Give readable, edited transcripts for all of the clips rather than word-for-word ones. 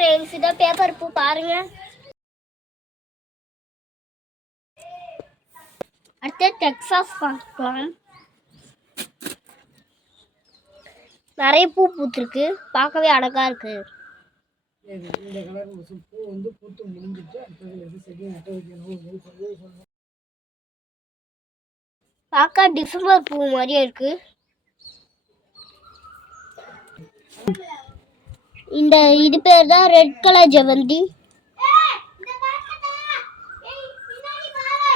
Friends, இத paper பூ பாருங்க. அடுத்து டெக்சாஸ் பார்க்கலாம். நிறைய பூ பூத்திருக்கு, பார்க்கவே அழகா இருக்கு. பார்க்க டிசம்பர் பூ மாதிரியே இருக்கு. இது பேர் தான் ரெட் கலர் ஜெவந்தி.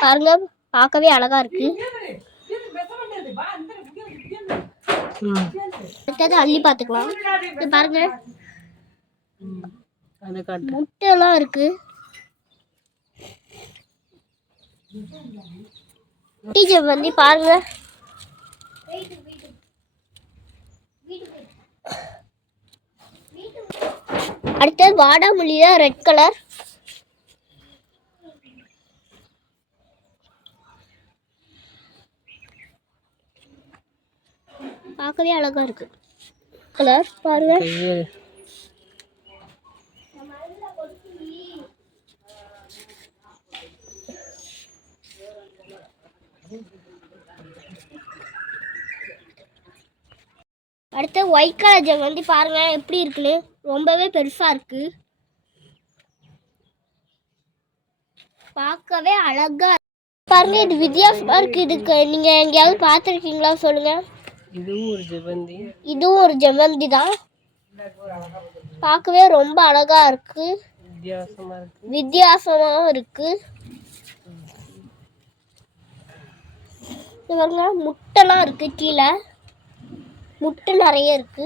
பாருங்க, பார்க்கவே அழகா இருக்கு. அடுத்தது அள்ளி பார்த்துக்கலாம். இது பாருங்க, முட்டைலாம் இருக்கு. ஜெவந்தி பாருங்க. அடுத்தது வாடாமல்லியா ரெட் கலர். பார்க்கவே அழகா இருக்கு. கலர் பாருங்க. அடுத்து ஒயிட் கலர் ஜெவந்தி பாருங்க எப்படி இருக்குன்னு, ரொம்பவே பெருசா இருக்கு. பார்க்கவே அழகா பாருங்க. இது வித்தியாசமா இருக்கு. இதுக்கு நீங்க எங்கேயாவது பார்த்துருக்கீங்களா சொல்லுங்க. இதுவும் ஒரு ஜெவந்தி தான். பார்க்கவே ரொம்ப அழகா இருக்கு, வித்தியாசமாவும் இருக்கு. பாருங்க, முட்டைலாம் இருக்கு. கீழே முட்டை நிறைய இருக்கு.